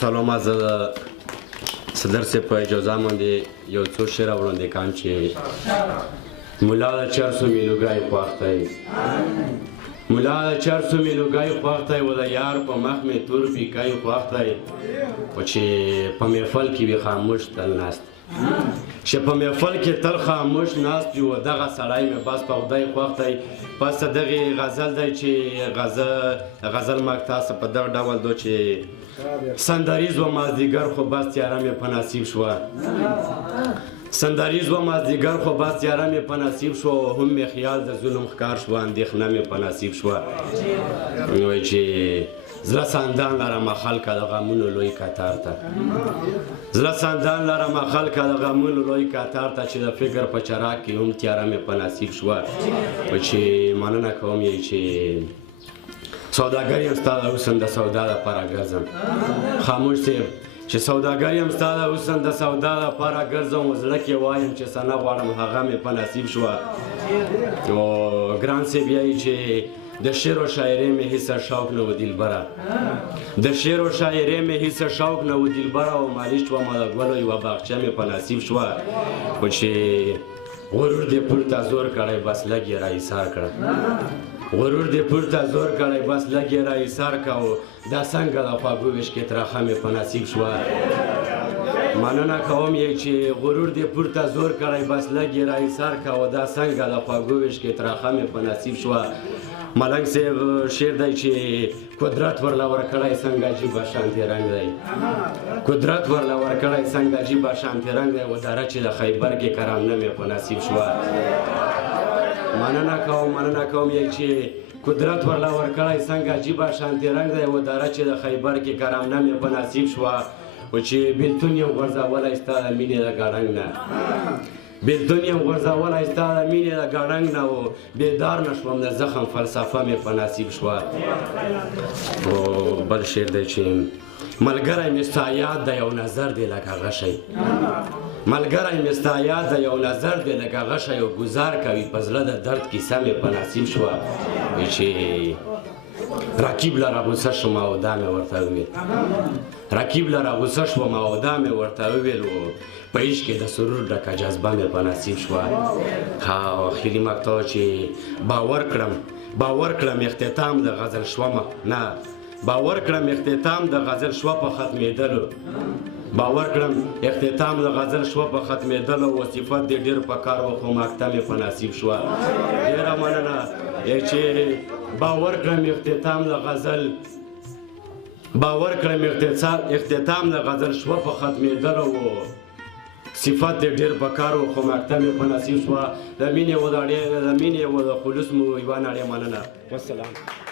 سلام از صدر سے په اجازه باندې یو څو شعر وړاندې کوم چې ملا د چرسو میلوګای خوښتی ملا د چرسو میلوګای خوښتی و د یار په مخ مې تور پیکای خوښتی و چې په محفل کې وي خاموش تل ناست چې په محفل کې تل خاموش ناست و دغه سړی مې بس په خدای خوښتی پس دغه غزل دی چې غزل ماک تاسو په دغه ډول دو چې سندریز و مازدیگر خو بس تیاره مې په نصیب شوه سندریز و مازدیگر خو بس تیاره مې په نصیب شوه هم مې خیال د ظلم ښکار شوه اندېښنه مې په نصیب شوه وایي چې زړه سندان لرمه خلکه د غمونو لوی کتار ته زړه سندان لرمه خلکه د غمونو لوی کتار ته چې د فکر په چراغ کې هم تیاره مې په نصیب شوه و چې مننه کوم یې چې سوداګر یم ستا د حسن د سودا لپاره ګرځم خاموش صاحب چې سوداګر یم ستا د حسن د سودا لپاره ګرځم و زړه کې وایم چې څه نه غواړم هغه مې په نصیب شوه نو ګران صاحب یایي چې د شعر و شاعرۍ مې هیڅ شوق نه و دلبره د شعر و شاعرۍ مې هیڅ شوق نه و دلبره و مالي شومه د ګلو یوه باغچه مې په نصیب شوه خو چې غرور دې پورته زور کړی بس لږ یې را ایسار کړه غرور دې پورته زور کړی بس لږ یې را ایسار کړه دا څنګه د خواږو ویش کې ترخه مې په نصیب شوه مننه کوم یې چې غرور دې پورته زور کړی بس لږ یې را ایسار کړه دا څنګه د خواږو ویش کې ترخه مې په نصیب شوه ملنګ صاحب شعر دی چې قدرت ورله ورکړی څنګه عجیبه شانتې رنګ دی قدرت ورله ورکړی څنګه عجیبه شانتې رنګ دی و دره چې د خیبر کې کرامنه مې په نصیب شوه مننه کوم یې چې قدرت ورله ورکړی څنګه عجیبه شانتې رنګ دی و دره چې د خیبر کې کرامنه مې په نصیب شوه و چې بېلتون یم غورځولی ستا د مینې د ګړنګ نه بېلتون یم غورځولی ستا د مینې د ګړنګ نه و بیدار نه شوم د زخم فلسفه مې په نصیب شوه او بل شعر دی چې ملګری مې ستا یاد د یو نظر دی لکه غشی ملګری مې ستا یاد د یو نظر دی لکه غشی او ګزار کوي په زړه د درد کیسه مې په نصیب شوه چې رقیب لره غوسه شوم او دا مې ورته وویل رقیب لره غوسه شوم او دا مې ورته وویل و په عشق کې د سرور ډکه جذبه مې په نصیب شوه او اخري مقطع چې باور کړم اختتام د غزل شومه نه باور کړم اختتام د غزل شوه په ختمېدلو باور کړم اختتام د غزل شوه په ختمېدلو و صفت دې ډېر په کار و خو مقطع مې په نصیب شوه ډېره مننه چې باور کړم اختتام د غزل باور کړم اختتام د غزل شوه په ختمېدلو و صفت دې ډېر په کار و خو مقطع مې په نصیب شوه د مینې و د خلوص مو یوه نړۍ مننه والسلام